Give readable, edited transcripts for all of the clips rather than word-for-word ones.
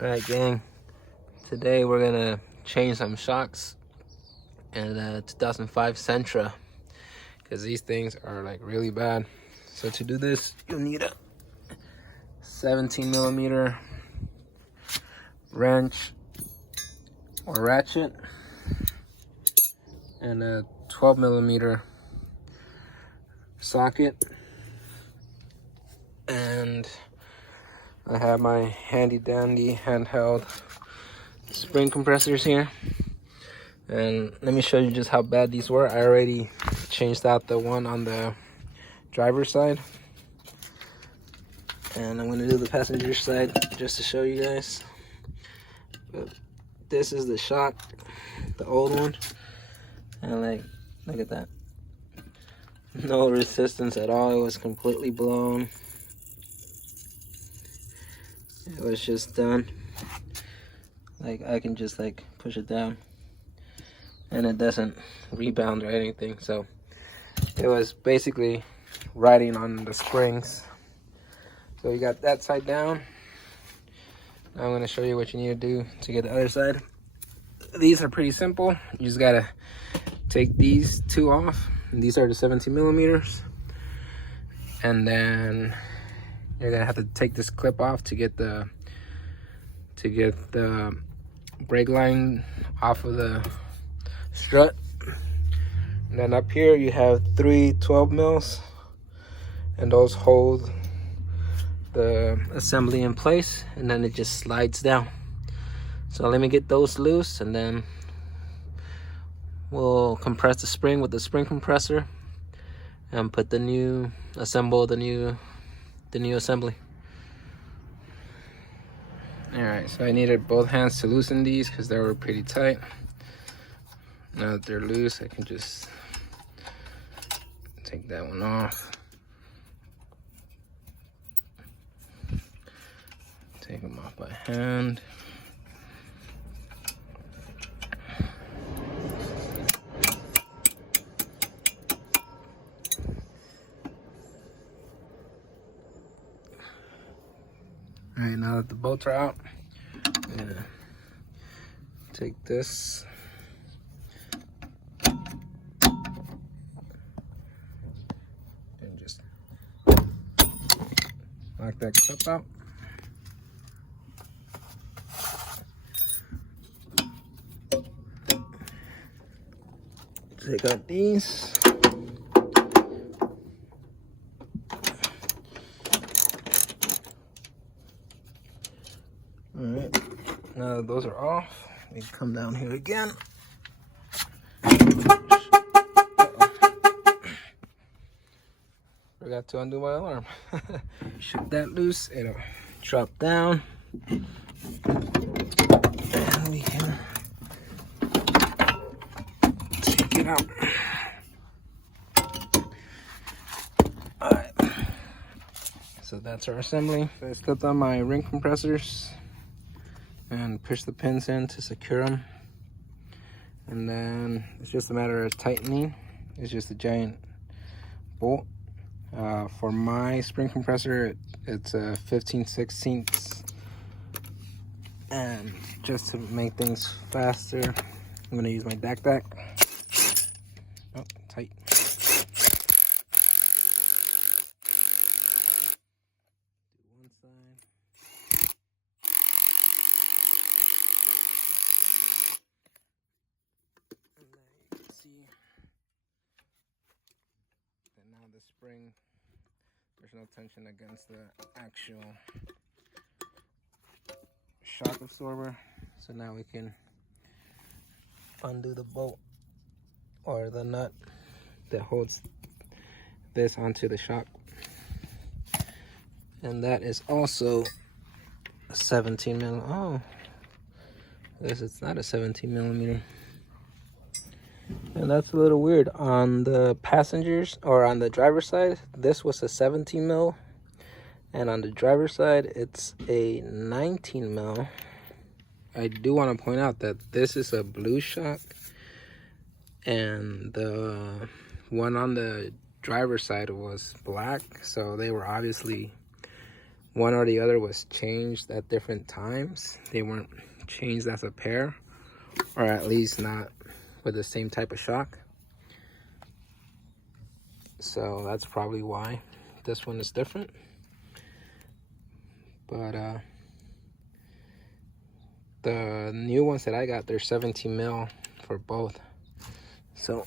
Alright, gang. Today we're gonna change some shocks in a 2005 Sentra because these things are like really bad. So to do this, you'll need a 17 millimeter wrench or ratchet and a 12 millimeter socket. And I have my handy dandy handheld spring compressors here. And let me show you just how bad these were. I already changed out the one on the driver's side. And I'm gonna do the passenger side just to show you guys. But this is the shock, the old one. And like, look at that. No resistance at all, it was completely blown. It was just done. Like I can just like push it down and it doesn't rebound or anything. So it was basically riding on the springs. So you got that side down. Now I'm gonna show you what you need to do to get the other side. These are pretty simple. You just gotta take these two off. And these are the 17 millimeters. And then you're gonna have to take this clip off to get the brake line off of the strut. And then up here you have 3 12 mils, and those hold the assembly in place, and then it just slides down. So let me get those loose, and then we'll compress the spring with the spring compressor and put assemble the new assembly. All right, so I needed both hands to loosen these because they were pretty tight. Now that they're loose, I can just take that one off. Take them off by hand. All right, now that the bolts are out, I'm gonna take this and just knock that clip out. Take out these. All right, now that those are off, we come down here again. Forgot to undo my alarm. Shake that loose, it'll drop down. And we can take it out. All right, so that's our assembly. I slipped on my ring compressors and push the pins in to secure them, and then it's just a matter of tightening. It's just a giant bolt. For my spring compressor, it's a 15/16, and just to make things faster, I'm gonna use my DAC. Oh, tight. Do one side. And there you can see that now the spring, there's no tension against the actual shock absorber. So now we can undo the bolt or the nut that holds this onto the shock. And that is also a 17 millimeter. Oh, I guess it's not a 17 millimeter. And that's a little weird. On the passengers or on the driver's side, this was a 17 mil, and on the driver's side it's a 19 mil. I do want to point out that this is a blue shock, and the one on the driver's side was black, so they were obviously one or the other was changed at different times. They weren't changed as a pair, or at least not with the same type of shock. So that's probably why this one is different. But the new ones that I got, they're 17 mil for both. So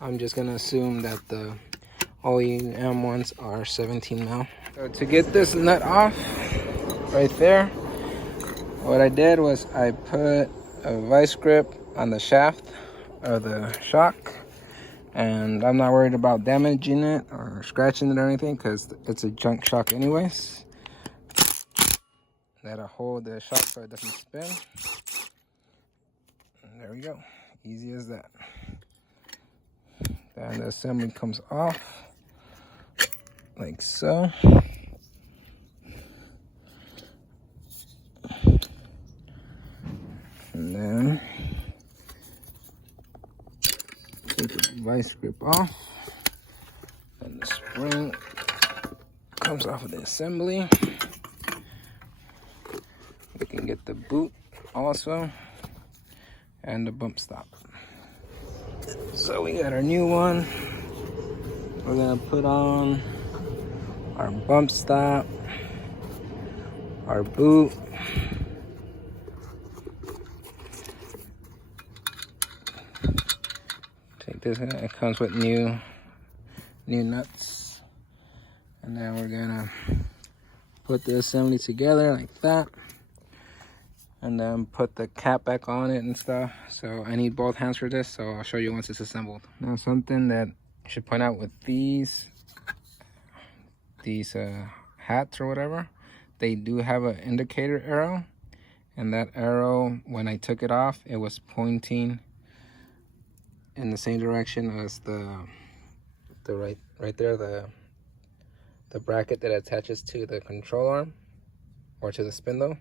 I'm just gonna assume that the OEM ones are 17 mil. So to get this nut off right there, what I did was I put a vice grip on the shaft of the shock, and I'm not worried about damaging it or scratching it or anything because it's a junk shock anyways. That'll hold the shock so it doesn't spin. And there we go, easy as that. Then the assembly comes off like so. And then take the vice grip off, and the spring comes off of the assembly. We can get the boot also, and the bump stop. So we got our new one. We're gonna put on our bump stop, our boot, take this, it comes with new nuts, and then we're gonna put the assembly together like that, and then put the cap back on it and stuff. So I need both hands for this, so I'll show you once it's assembled. Now something that I should point out with these hats or whatever, they do have an indicator arrow, and that arrow, when I took it off, it was pointing in the same direction as the right there, the bracket that attaches to the control arm or to the spindle.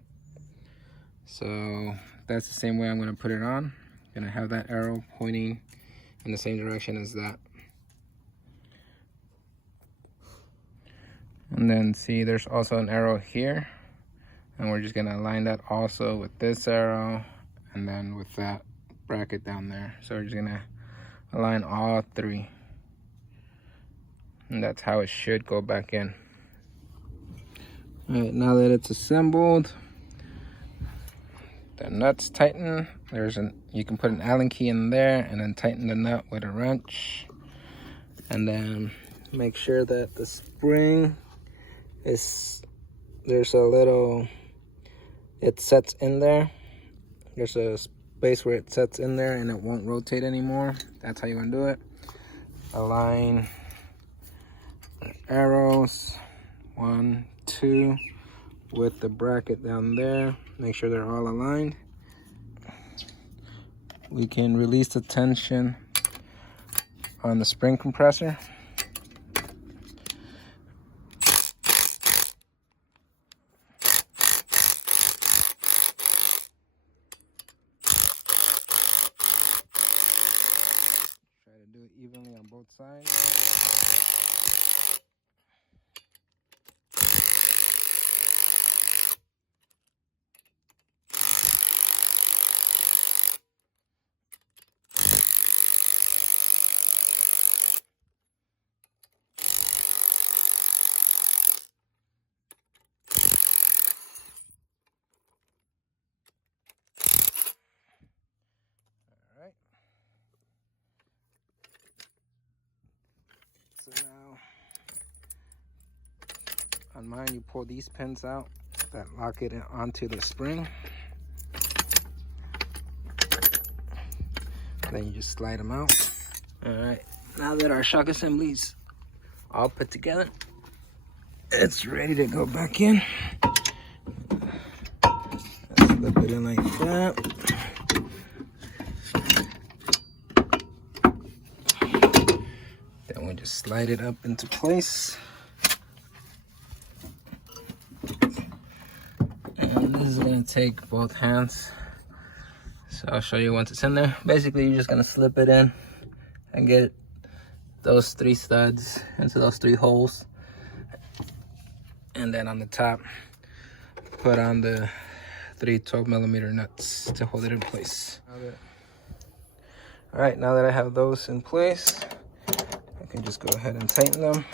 So that's the same way I'm going to put it on. I'm going to have that arrow pointing in the same direction as that. And then see, there's also an arrow here, and we're just going to align that also with this arrow and then with that bracket down there. So we're just going to align all three, and that's how it should go back in. All right, now that it's assembled, the nuts tighten. You can put an Allen key in there and then tighten the nut with a wrench, and then make sure that the spring there's a little, it sets in there. There's a space where it sets in there and it won't rotate anymore. That's how you want to do it. Align the arrows 1, 2 with the bracket down there. Make sure they're all aligned. We can release the tension on the spring compressor. Try to do it evenly on both sides. Alright. So now, on mine, you pull these pins out that lock it onto the spring. Then you just slide them out. Alright, now that our shock assembly's all put together, it's ready to go back in. Let's slip it in like that. Then we just slide it up into place. And this is going to take both hands. So I'll show you once it's in there. Basically, you're just going to slip it in and get those 3 studs into those 3 holes. And then on the top, put on the 3 12mm nuts to hold it in place. All right, now that I have those in place, I can just go ahead and tighten them.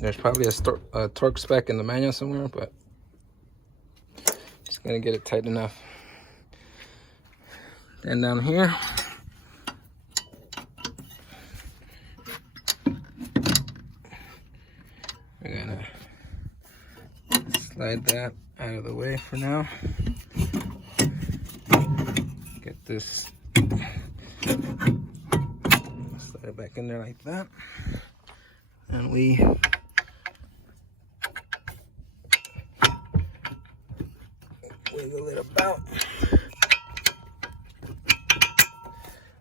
There's probably a torque spec in the manual somewhere, but just gonna get it tight enough. Then down here, we're gonna slide that out of the way for now. Get this, slide it back in there like that. And we wiggle it about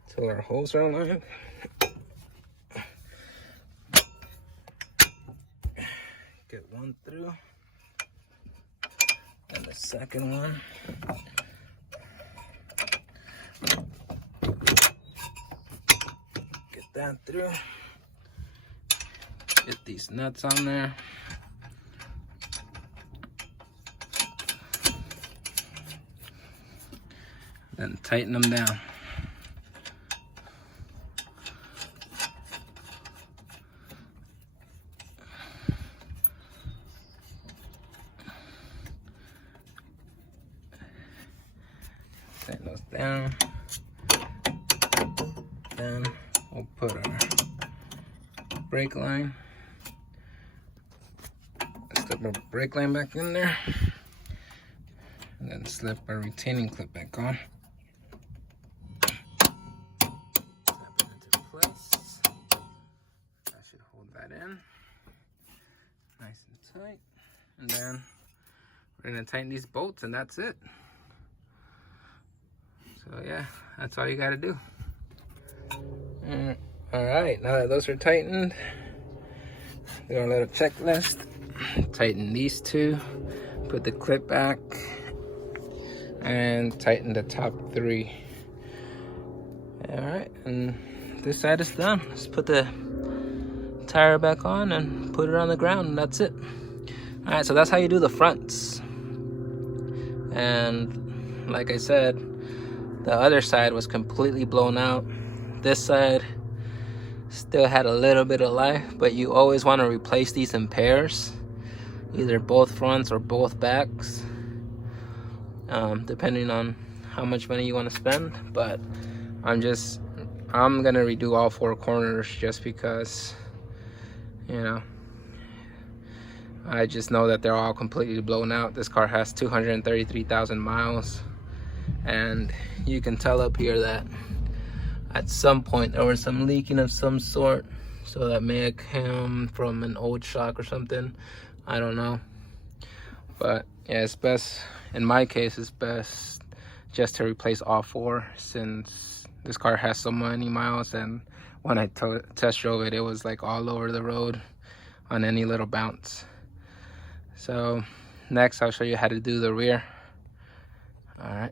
till our holes are aligned. Get one through, and the second one. Get that through. Get these nuts on there. Then tighten them down. Tighten those down. Then we'll put our brake line. Slip our brake line back in there. And then slip our retaining clip back on. Nice and tight. And then we're gonna tighten these bolts, and that's it. So yeah, that's all you gotta do. All right, now that those are tightened, we're gonna let a checklist. Tighten these two, put the clip back, and tighten the top 3. All right, and this side is done. Let's put the tire back on and put it on the ground, and that's it. All right, so that's how you do the fronts. And like I said, the other side was completely blown out. This side still had a little bit of life, but you always want to replace these in pairs, either both fronts or both backs, depending on how much money you want to spend. But I'm gonna redo all 4 corners just because, you know, I just know that they're all completely blown out. This car has 233,000 miles, and you can tell up here that at some point there was some leaking of some sort, so that may have come from an old shock or something. I don't know, but yeah, it's best, in my case, it's best just to replace all 4, since this car has so many miles, and when I test drove it, it was like all over the road on any little bounce. So next I'll show you how to do the rear. All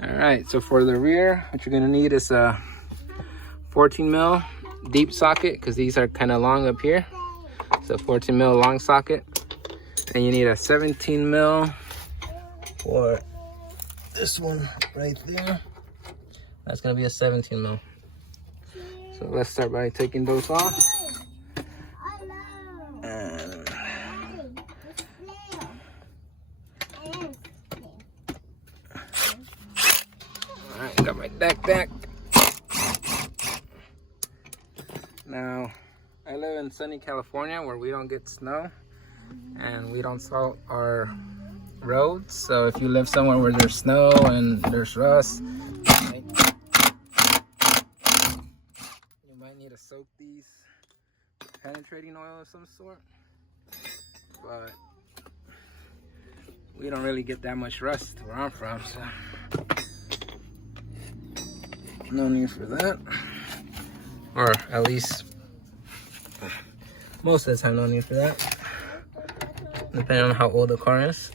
right, so for the rear, what you're gonna need is a 14mm deep socket, because these are kind of long up here. So 14mm long socket. And you need a 17mm for this one right there. That's gonna be a 17mm. So let's start by taking those off. Alright, got my deck. Now, I live in sunny California where we don't get snow and we don't salt our roads. So if you live somewhere where there's snow and there's rust, you might need to soak these penetrating oil of some sort. But we don't really get that much rust where I'm from, so no need for that. Or at least most of the time, no need for that, depending on how old the car is.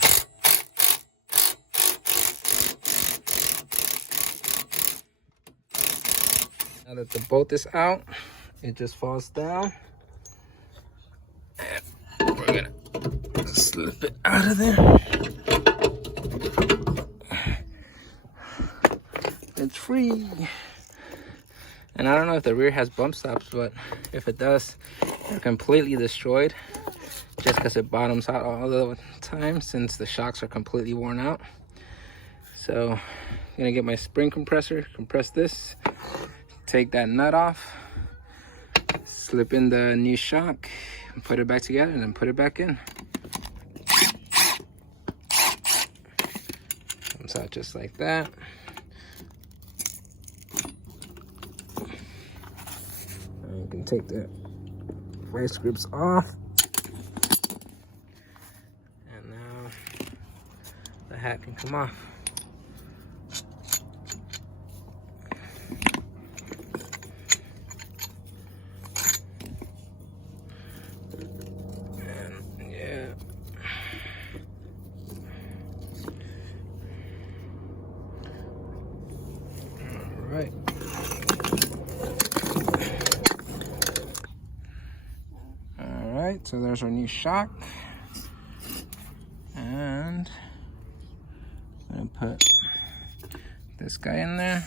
Now that the bolt is out, it just falls down. And we're gonna slip it out of there. It's free. And I don't know if the rear has bump stops, but if it does, they're completely destroyed just because it bottoms out all the time since the shocks are completely worn out. So I'm gonna get my spring compressor, compress this, take that nut off, slip in the new shock, and put it back together, and then put it back in. Comes out just like that. And you can take the vice grips off. And now the hat can come off. Right. All right, so there's our new shock. And I'm gonna put this guy in there,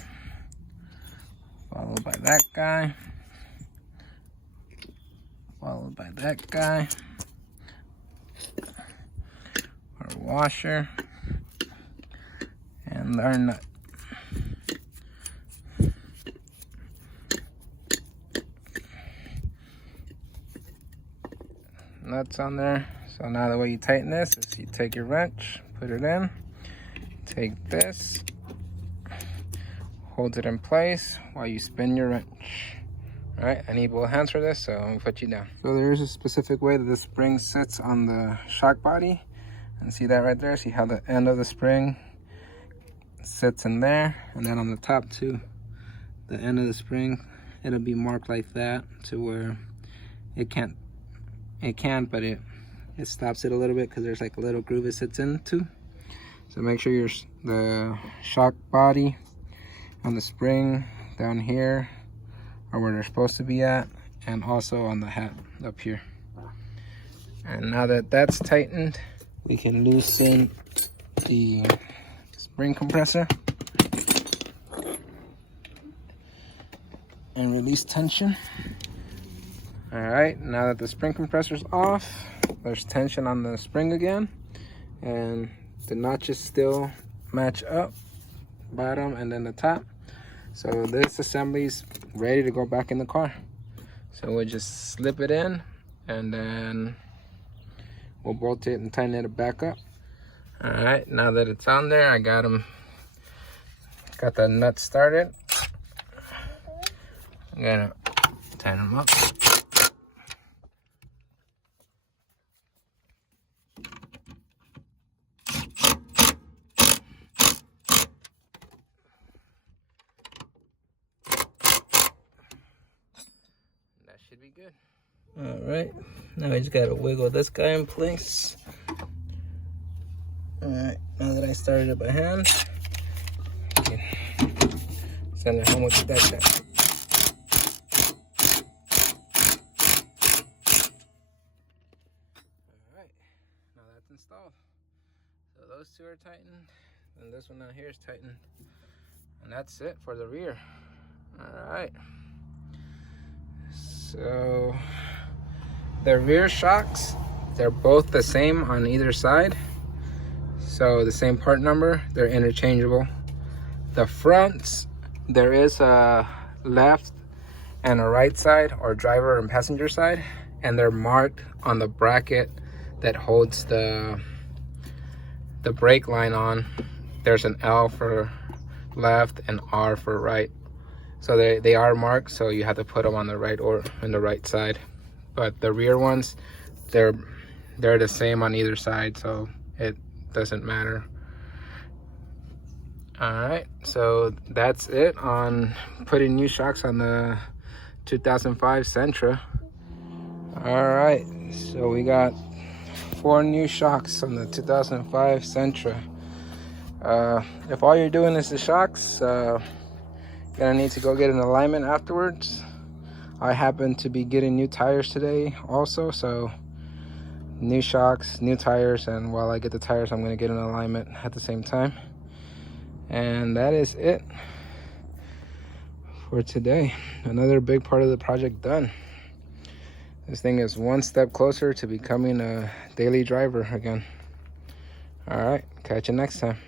followed by that guy, followed by that guy, our washer, and our nut. Nuts on there. So now the way you tighten this is you take your wrench, put it in, take this, hold it in place while you spin your wrench. All right, I need both hands for this, so I'm gonna put you down. So there's a specific way that the spring sits on the shock body, and see that right there? See how the end of the spring sits in there, and then on the top too, the end of the spring, it'll be marked like that to where it can, but it stops it a little bit because there's like a little groove it sits into. So make sure the shock body on the spring down here are where they're supposed to be at, and also on the hat up here. And now that that's tightened, we can loosen the spring compressor and release tension. All right, now that the spring compressor's off, there's tension on the spring again, and the notches still match up, bottom and then the top. So this assembly's ready to go back in the car. So we'll just slip it in, and then we'll bolt it and tighten it back up. All right, now that it's on there, I got the nuts started. I'm gonna tighten them up. Should be good. All right, now we just gotta wiggle this guy in place. All right, now that I started it by hand, send it home with that guy. All right, now that's installed. So those two are tightened, and this one down here is tightened, and that's it for the rear. All right. So the rear shocks, they're both the same on either side. So the same part number, they're interchangeable. The fronts, there is a left and a right side, or driver and passenger side, and they're marked on the bracket that holds the brake line on. There's an L for left and R for right. So they are marked, so you have to put them on the right or on the right side. But the rear ones, they're the same on either side, so it doesn't matter. All right, so that's it on putting new shocks on the 2005 Sentra. All right, so we got 4 new shocks on the 2005 Sentra. If all you're doing is the shocks, Gonna need to go get an alignment afterwards. I happen to be getting new tires today also, so new shocks, new tires, and while I get the tires, I'm gonna get an alignment at the same time. And that is it for today. Another big part of the project done. This thing is one step closer to becoming a daily driver again. All right, catch you next time.